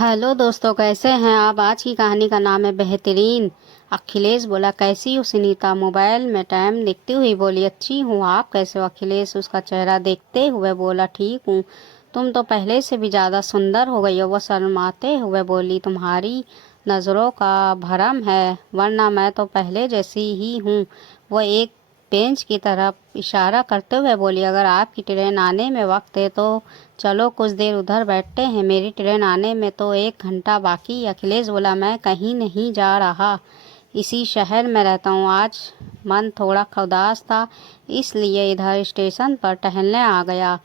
Hello दोस्तों, कैसे हैं आप। आज की कहानी का नाम है बेहतरीन। अखिलेश बोला, कैसी हो सुनीता। मोबाइल में टाइम देखती हुई बोली, अच्छी हूँ, आप कैसे हो। अखिलेश उसका चेहरा देखते हुए बोला, ठीक हूँ। तुम तो पहले से भी ज़्यादा सुंदर हो गई हो। वो शर्माते हुए बोली, तुम्हारी नज़रों का भरम है, वरना मैं तो पहले जैसी ही हूँ। वो एक बेंच की तरफ इशारा करते हुए बोली, अगर आपकी ट्रेन आने में वक्त है तो चलो कुछ देर उधर बैठते हैं। मेरी ट्रेन आने में तो 1 घंटा बाकी। अखिलेश बोला, मैं कहीं नहीं जा रहा, इसी शहर में रहता हूँ। आज मन थोड़ा उदास था, इसलिए इधर स्टेशन पर टहलने आ गया।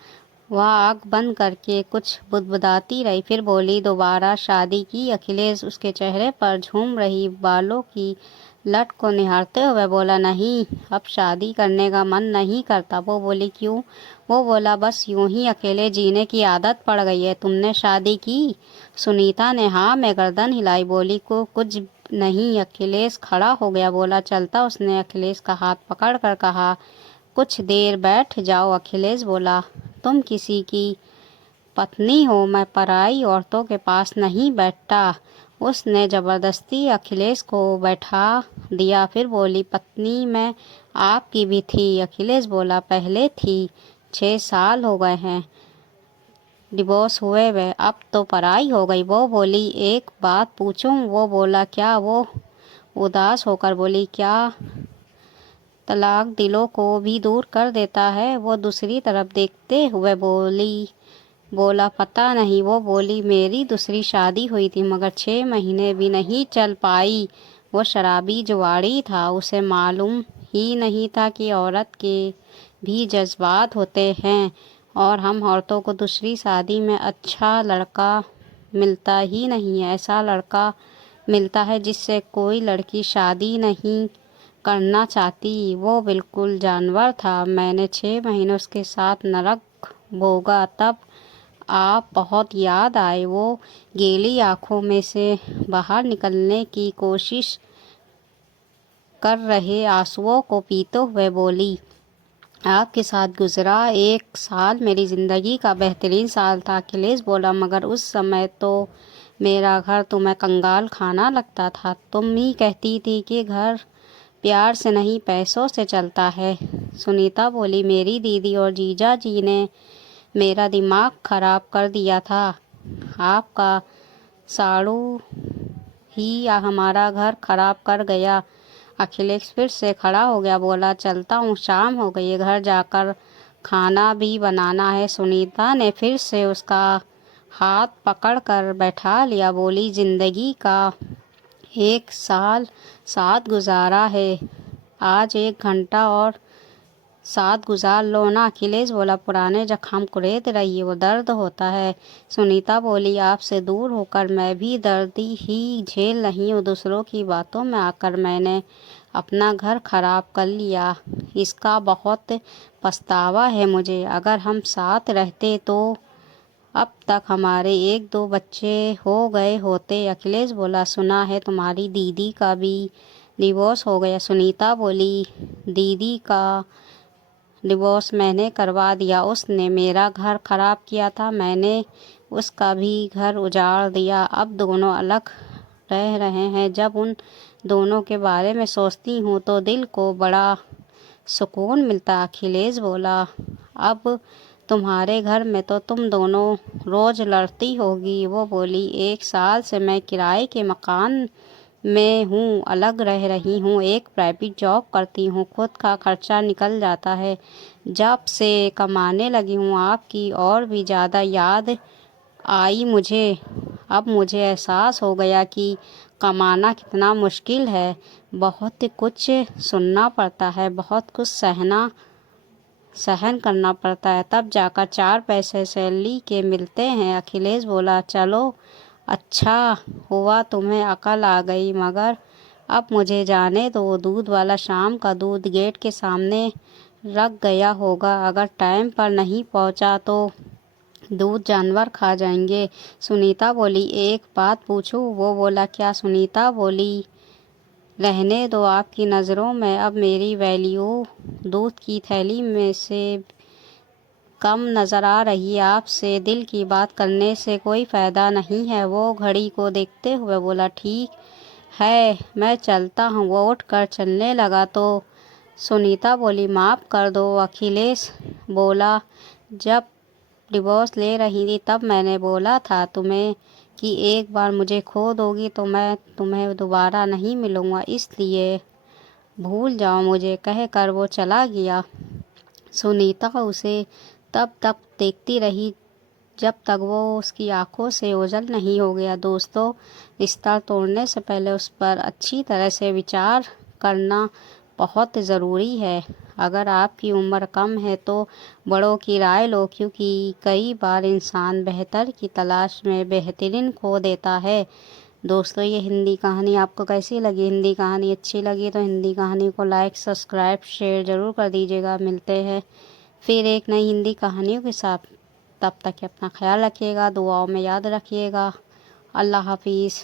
वह आँख बंद करके कुछ बुदबुदाती रही, फिर बोली, दोबारा शादी की। अखिलेश उसके चेहरे पर झूम रही बालों की लट को निहारते हुए बोला, नहीं, अब शादी करने का मन नहीं करता। वो बोली, क्यों। वो बोला, बस यूं ही अकेले जीने की आदत पड़ गई है। तुमने शादी की। सुनीता ने हाँ में गर्दन हिलाई, बोली, को कुछ नहीं। अखिलेश खड़ा हो गया, बोला, चलता। उसने अखिलेश का हाथ पकड़ कर कहा, कुछ देर बैठ जाओ। अखिलेश बोला, तुम किसी की पत्नी हो, मैं पराई औरतों के पास नहीं बैठता। उसने जबरदस्ती अखिलेश को बैठा दिया, फिर बोली, पत्नी मैं आपकी भी थी। अखिलेश बोला, पहले थी, 6 साल हो गए हैं डिवोर्स हुए वे, अब तो पराई हो गई। वो बोली, एक बात पूछूं। वो बोला, क्या। वो उदास होकर बोली, क्या तलाक दिलों को भी दूर कर देता है। वो दूसरी तरफ देखते हुए बोला, पता नहीं। वो बोली, मेरी दूसरी शादी हुई थी, मगर 6 महीने भी नहीं चल पाई। वो शराबी जुआड़ी था, उसे मालूम ही नहीं था कि औरत के भी जज्बात होते हैं, और हम औरतों को दूसरी शादी में अच्छा लड़का मिलता ही नहीं है। ऐसा लड़का मिलता है जिससे कोई लड़की शादी नहीं करना चाहती। वो बिल्कुल जानवर था। मैंने 6 महीने उसके साथ नरक भोगा, तब आप बहुत याद आए। वो गीली आंखों में से बाहर निकलने की कोशिश कर रहे आंसुओं को पीते हुए बोली, आपके साथ गुजरा 1 साल मेरी ज़िंदगी का बेहतरीन साल था। अखिलेश बोला, मगर उस समय तो मेरा घर तुम्हें कंगाल खाना लगता था। तुम ही कहती थी कि घर प्यार से नहीं पैसों से चलता है। सुनीता बोली, मेरी दीदी और जीजा जी ने मेरा दिमाग खराब कर दिया था। आपका साड़ू ही हमारा घर खराब कर गया। अखिलेश फिर से खड़ा हो गया, बोला, चलता हूँ, शाम हो गई है, घर जाकर खाना भी बनाना है। सुनीता ने फिर से उसका हाथ पकड़कर बैठा लिया, बोली, जिंदगी का 1 साल साथ गुजारा है, आज 1 घंटा और साथ गुजार लो ना। अखिलेश बोला, पुराने जख्म कुरेद रही है, वो दर्द होता है। सुनीता बोली, आपसे दूर होकर मैं भी दर्द ही झेल रही हूँ। दूसरों की बातों में आकर मैंने अपना घर खराब कर लिया, इसका बहुत पछतावा है मुझे। अगर हम साथ रहते तो अब तक हमारे 1-2 बच्चे हो गए होते। अखिलेश बोला, सुना है तुम्हारी दीदी का भी डिवोर्स हो गया। सुनीता बोली, दीदी का डिवोर्स मैंने करवा दिया। उसने मेरा घर खराब किया था, मैंने उसका भी घर उजाड़ दिया। अब दोनों अलग रह रहे हैं। जब उन दोनों के बारे में सोचती हूँ तो दिल को बड़ा सुकून मिलता। अखिलेश बोला, अब तुम्हारे घर में तो तुम दोनों रोज लड़ती होगी। वो बोली, 1 साल से मैं किराए के मकान में हूँ, अलग रह रही हूँ, एक प्राइवेट जॉब करती हूँ, खुद का खर्चा निकल जाता है। जब से कमाने लगी हूँ आपकी और भी ज़्यादा याद आई मुझे। अब मुझे एहसास हो गया कि कमाना कितना मुश्किल है। बहुत कुछ सुनना पड़ता है, बहुत कुछ सहन करना पड़ता है, तब जाकर 4 पैसे सैलरी के मिलते हैं। अखिलेश बोला, चलो, अच्छा हुआ तुम्हें अकल आ गई, मगर अब मुझे जाने दो। दूध वाला शाम का दूध गेट के सामने रख गया होगा, अगर टाइम पर नहीं पहुंचा तो दूध जानवर खा जाएंगे। सुनीता बोली, एक बात पूछूं। वो बोला, क्या। सुनीता बोली, रहने दो, आपकी नज़रों में अब मेरी वैल्यू दूध की थैली में से कम नज़र आ रही है, आपसे दिल की बात करने से कोई फ़ायदा नहीं है। वो घड़ी को देखते हुए बोला, ठीक है मैं चलता हूँ। वो उठकर चलने लगा तो सुनीता बोली, माफ़ कर दो। अखिलेश बोला, जब डिवोर्स ले रही थी तब मैंने बोला था तुम्हें कि एक बार मुझे खो दोगी तो मैं तुम्हें दोबारा नहीं मिलूँगा, इसलिए भूल जाओ मुझे, कहकर वो चला गया। सुनीता उसे तब तक देखती रही जब तक वो उसकी आंखों से ओझल नहीं हो गया। दोस्तों, रिश्ता तोड़ने से पहले उस पर अच्छी तरह से विचार करना बहुत ज़रूरी है। अगर आपकी उम्र कम है तो बड़ों की राय लो, क्योंकि कई बार इंसान बेहतर की तलाश में बेहतरीन खो देता है। दोस्तों, ये हिंदी कहानी आपको कैसी लगी? हिंदी कहानी अच्छी लगी तो हिंदी कहानी को लाइक, सब्सक्राइब, शेयर ज़रूर कर दीजिएगा। मिलते हैं फिर एक नई हिंदी कहानियों के साथ। तब तक अपना ख्याल रखिएगा, दुआओं में याद रखिएगा। अल्लाह हाफिज़।